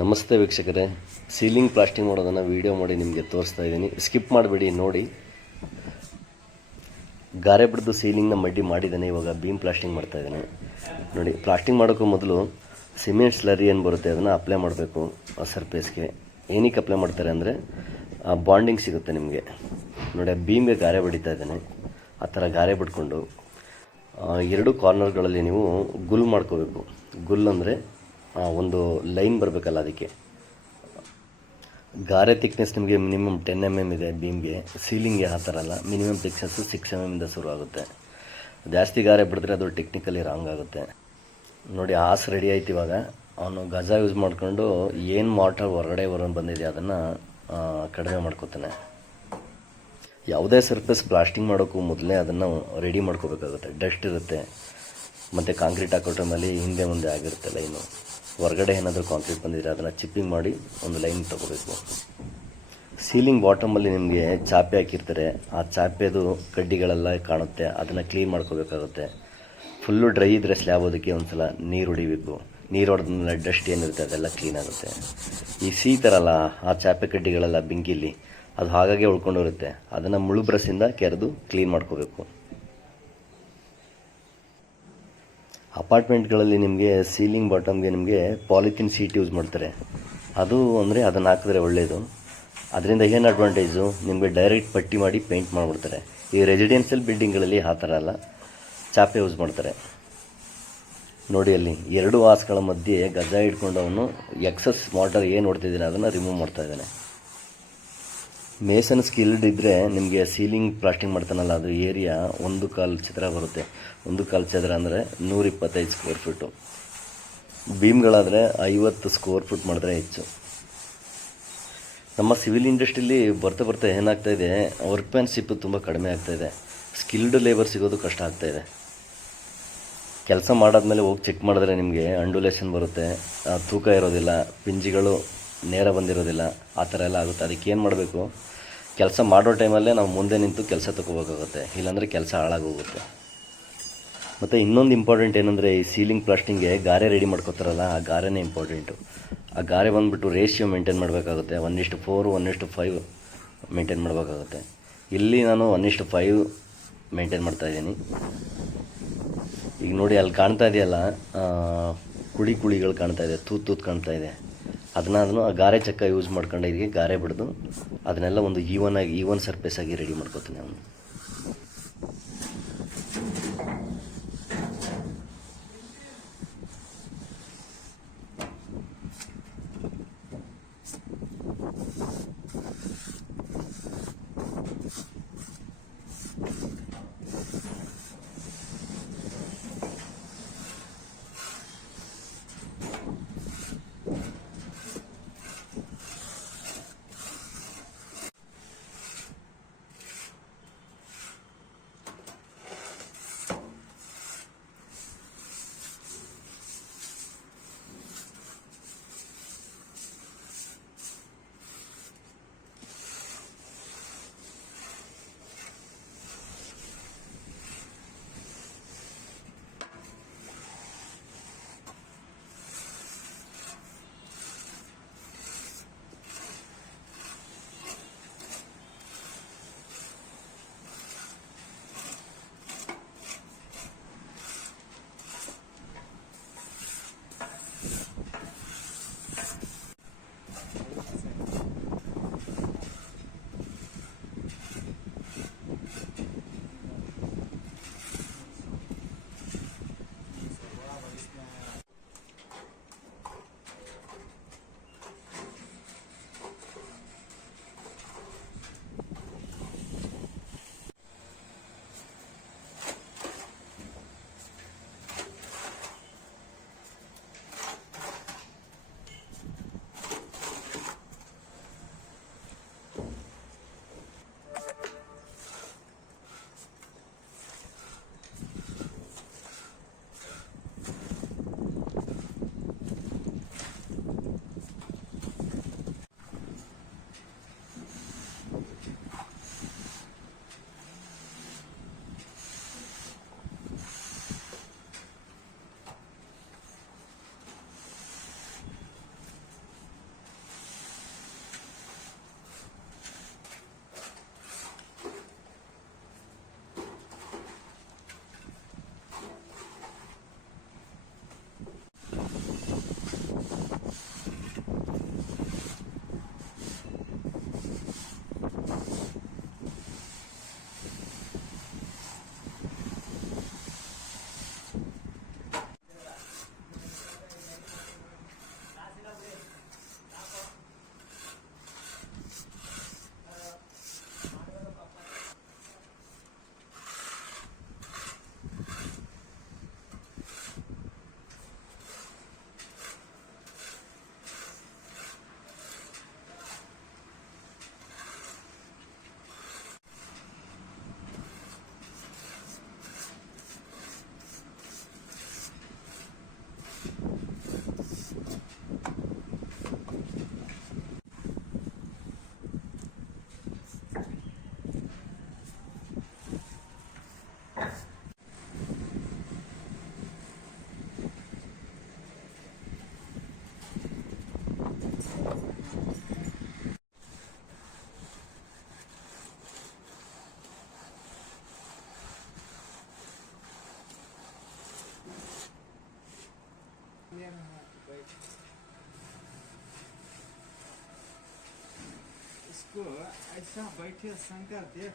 ನಮಸ್ತೆ ವೀಕ್ಷಕರೇ. Ceiling plastering ಮಾಡೋದನ್ನು ವೀಡಿಯೋ ಮಾಡಿ ನಿಮಗೆ ತೋರಿಸ್ತಾ ಇದ್ದೀನಿ. ಸ್ಕಿಪ್ ಮಾಡಬೇಡಿ, ನೋಡಿ. ಗಾರೆ ಬಿಡ್ದು ಸೀಲಿಂಗ್ನ ಮಡ್ಡಿ ಮಾಡಿದ್ದಾನೆ, ಇವಾಗ ಬೀಮ್ ಪ್ಲಾಸ್ಟಿಂಗ್ ಮಾಡ್ತಾ ಇದ್ದಾನೆ. ನೋಡಿ, ಪ್ಲಾಸ್ಟಿಂಗ್ ಮಾಡೋಕ್ಕೂ ಮೊದಲು ಸಿಮೆಂಟ್ ಸ್ಲರಿ ಏನು ಬರುತ್ತೆ, ಅದನ್ನು ಅಪ್ಲೈ ಮಾಡಬೇಕು ಆ ಸರ್ಫೇಸ್ಗೆ ಏನಕ್ಕೆ ಅಪ್ಲೈ ಮಾಡ್ತಾರೆ ಅಂದರೆ ಬಾಂಡಿಂಗ್ ಸಿಗುತ್ತೆ ನಿಮಗೆ. ನೋಡಿ, ಆ ಬೀಮ್ಗೆ ಗಾರೆ ಬಡಿತಾ ಇದ್ದಾನೆ. ಆ ಥರ ಗಾರೆ ಬಿಟ್ಕೊಂಡು ಎರಡು ಕಾರ್ನರ್ಗಳಲ್ಲಿ ನೀವು ಗುಲ್ ಮಾಡ್ಕೋಬೇಕು. ಗುಲ್ ಅಂದರೆ ಒಂದು ಲೈನ್ ಬರಬೇಕಲ್ಲ ಅದಕ್ಕೆ. ಗಾರೆ ತಿಕ್ನೆಸ್ ನಿಮಗೆ ಮಿನಿಮಮ್ ಟೆನ್ ಎಂ ಎಂ ಇದೆ ಬೀಮ್ಗೆ ಸೀಲಿಂಗ್ಗೆ ಆ ಥರ ಅಲ್ಲ. ಮಿನಿಮಮ್ ಥಿಕ್ನೆಸ್ಸು ಸಿಕ್ಸ್ ಎಂ ಇಂದ ಶುರು ಆಗುತ್ತೆ. ಜಾಸ್ತಿ ಗಾರೆ ಬಿಡಿದ್ರೆ ಅದು ಟೆಕ್ನಿಕಲಿ ರಾಂಗ್ ಆಗುತ್ತೆ. ನೋಡಿ, ಆಸ್ ರೆಡಿ ಆಯ್ತು ಇವಾಗ. ಅವನು ಗಜ ಯೂಸ್ ಮಾಡಿಕೊಂಡು ಏನು ವಾಟರ್ ಹೊರಗಡೆ ಬರೋನು ಬಂದಿದೆ ಅದನ್ನು ಕಡಿಮೆ ಮಾಡ್ಕೋತಾನೆ. ಯಾವುದೇ ಸರ್ಫೇಸ್ ಬ್ಲಾಸ್ಟಿಂಗ್ ಮಾಡೋಕ್ಕೂ ಮೊದಲೇ ಅದನ್ನು ರೆಡಿ ಮಾಡ್ಕೋಬೇಕಾಗುತ್ತೆ. ಡಸ್ಟ್ ಇರುತ್ತೆ. ಮತ್ತು ಕಾಂಕ್ರೀಟ್ ಹಾಕೋ ಟೈಮಲ್ಲಿ ಹಿಂದೆ ಮುಂದೆ ಆಗಿರುತ್ತೆ ಲೈನು ಹೊರಗಡೆ ಏನಾದರೂ ಕಾಂಕ್ರೀಟ್ ಬಂದಿದ್ರೆ ಅದನ್ನು ಚಿಪ್ಪಿಂಗ್ ಮಾಡಿ ಒಂದು ಲೈನ್ ತೊಗೋಬೇಕು. ಸೀಲಿಂಗ್ ಬಾಟಮಲ್ಲಿ ನಿಮಗೆ ಚಾಪೆ ಹಾಕಿರ್ತಾರೆ. ಆ ಚಾಪೆದು ಕಡ್ಡಿಗಳೆಲ್ಲ ಕಾಣುತ್ತೆ. ಅದನ್ನು ಕ್ಲೀನ್ ಮಾಡ್ಕೋಬೇಕಾಗುತ್ತೆ. ಫುಲ್ಲು ಡ್ರೈ ಇದ್ದರೆ ಸ್ಲ್ಯಾಬ್ ಅದಕ್ಕೆ ಒಂದು ಸಲ ನೀರು ಹೊಡಿಬೇಕು. ನೀರು ಹೊಡೆದ್ಮೇಲೆ ಡಸ್ಟ್ ಏನಿರುತ್ತೆ ಅದೆಲ್ಲ ಕ್ಲೀನ್ ಆಗುತ್ತೆ. ಈ ಸಿ ಥರಲ್ಲ ಆ ಚಾಪೆ ಕಡ್ಡಿಗಳೆಲ್ಲ ಬೆಂಕಿಲಿ, ಅದು ಹಾಗಾಗಿ ಉಳ್ಕೊಂಡಿರುತ್ತೆ. ಅದನ್ನು ಮುಳು ಬ್ರಸ್ಸಿಂದ ಕೆರೆದು ಕ್ಲೀನ್ ಮಾಡ್ಕೋಬೇಕು. ಅಪಾರ್ಟ್ಮೆಂಟ್ಗಳಲ್ಲಿ ನಿಮಗೆ ಸೀಲಿಂಗ್ ಬಾಟಮ್ಗೆ ನಿಮಗೆ ಪಾಲಿಥಿನ್ ಸೀಟ್ ಯೂಸ್ ಮಾಡ್ತಾರೆ. ಅದು ಅಂದರೆ ಅದನ್ನು ಹಾಕಿದ್ರೆ ಒಳ್ಳೆಯದು ಅದರಿಂದ ಏನು ಅಡ್ವಾಂಟೇಜು ನಿಮಗೆ ಡೈರೆಕ್ಟ್ ಪಟ್ಟಿ ಮಾಡಿ ಪೇಂಟ್ ಮಾಡಿಬಿಡ್ತಾರೆ. ಈ ರೆಸಿಡೆನ್ಷಿಯಲ್ ಬಿಲ್ಡಿಂಗ್ಗಳಲ್ಲಿ ಆ ಥರ ಅಲ್ಲ. ಚಾಪೆ ಯೂಸ್ ಮಾಡ್ತಾರೆ. ನೋಡಿ ಅಲ್ಲಿ ಎರಡು ವಾಸ್ಗಳ ಮಧ್ಯೆ ಗಜ ಇಟ್ಕೊಂಡು ಅವನು ಎಕ್ಸಸ್ ವಾಟರ್ ಏನು ಹೊಡ್ತಿದ್ದೀನಿ ಅದನ್ನು ರಿಮೂವ್ ಮಾಡ್ತಾ ಇದ್ದಾನೆ. ಮೇಸನ್ ಸ್ಕಿಲ್ಡ್ ಇದ್ದರೆ ನಿಮಗೆ ಸೀಲಿಂಗ್ ಪ್ಲಾಸ್ಟಿಂಗ್ ಮಾಡ್ತಾನಲ್ಲ, ಅದು ಏರಿಯಾ ಒಂದು ಕಾಲು ಚಿತ್ರ ಬರುತ್ತೆ. ಒಂದು ಕಾಲು ಚದರ ಅಂದರೆ ನೂರಿಪ್ಪತ್ತೈದು ಸ್ಕ್ವೇರ್ ಫೀಟು ಬೀಮ್ಗಳಾದರೆ ಐವತ್ತು ಸ್ಕ್ವೇರ್ ಫೀಟ್ ಮಾಡಿದ್ರೆ ಹೆಚ್ಚು. ನಮ್ಮ ಸಿವಿಲ್ ಇಂಡಸ್ಟ್ರಿಲಿ ಬರ್ತಾ ಬರ್ತಾ ಏನಾಗ್ತಾ ಇದೆ ವರ್ಕ್ಮ್ಯಾನ್ಶಿಪ್ ತುಂಬ ಕಡಿಮೆ ಆಗ್ತಾ ಇದೆ. ಸ್ಕಿಲ್ಡ್ ಲೇಬರ್ ಸಿಗೋದು ಕಷ್ಟ ಆಗ್ತಾ ಇದೆ. ಕೆಲಸ ಮಾಡಾದ್ಮೇಲೆ ಹೋಗಿ ಚೆಕ್ ಮಾಡಿದ್ರೆ ನಿಮಗೆ ಅಂಡುಲೇಷನ್ ಬರುತ್ತೆ ತೂಕ ಇರೋದಿಲ್ಲ, ಪಿಂಜಿಗಳು ನೇರ ಬಂದಿರೋದಿಲ್ಲ, ಆ ಥರ ಎಲ್ಲ ಆಗುತ್ತೆ. ಅದಕ್ಕೆ ಏನು ಮಾಡಬೇಕು? ಕೆಲಸ ಮಾಡೋ ಟೈಮಲ್ಲೇ ನಾವು ಮುಂದೆ ನಿಂತು ಕೆಲಸ ತಗೋಬೇಕಾಗುತ್ತೆ. ಇಲ್ಲಾಂದರೆ ಕೆಲಸ ಹಾಳಾಗೋಗುತ್ತೆ. ಮತ್ತು ಇನ್ನೊಂದು ಇಂಪಾರ್ಟೆಂಟ್ ಏನಂದರೆ ಈ ಸೀಲಿಂಗ್ ಪ್ಲಾಸ್ಟಿಂಗ್ಗೆ ಗಾರೆ ರೆಡಿ ಮಾಡ್ಕೋತಾರಲ್ಲ, ಆ ಗಾರೆನೇ ಇಂಪಾರ್ಟೆಂಟು ಆ ಗಾರೆ ಬಂದುಬಿಟ್ಟು ರೇಷಿಯೋ ಮೇಂಟೈನ್ ಮಾಡಬೇಕಾಗುತ್ತೆ. ಒನ್ ಇಷ್ಟು ಫೋರು ಒನ್ ಇಷ್ಟು ಫೈವ್ ಮೇಂಟೈನ್ ಮಾಡಬೇಕಾಗುತ್ತೆ. ಇಲ್ಲಿ ನಾನು ಒನ್ ಇಷ್ಟು ಫೈವ್ ಮೇಂಟೈನ್ ಮಾಡ್ತಾಯಿದ್ದೀನಿ ಈಗ ನೋಡಿ, ಅಲ್ಲಿ ಕಾಣ್ತಾ ಇದೆಯಲ್ಲ ಕುಳಿ ಕುಳಿಗಳು ಕಾಣ್ತಾ ಇದೆ, ತೂತ್ ತೂತ್ ಕಾಣ್ತಾ ಇದೆ. ಅದನ್ನ ಅದನ್ನು ಆ ಗಾರೆ ಚಕ್ಕ ಯೂಸ್ ಮಾಡ್ಕೊಂಡು ಇದಕ್ಕೆ ಗಾರೆ ಬಿಡ್ದು, ಅದನ್ನೆಲ್ಲ ಒಂದು ಈವನ್ ಆಗಿ ಈವನ್ ಸರ್ಫೇಸ್ ಆಗಿ ರೆಡಿ ಮಾಡ್ಕೋತೀನಿ ಅವನು. को ऐसा बैठे शंकर देख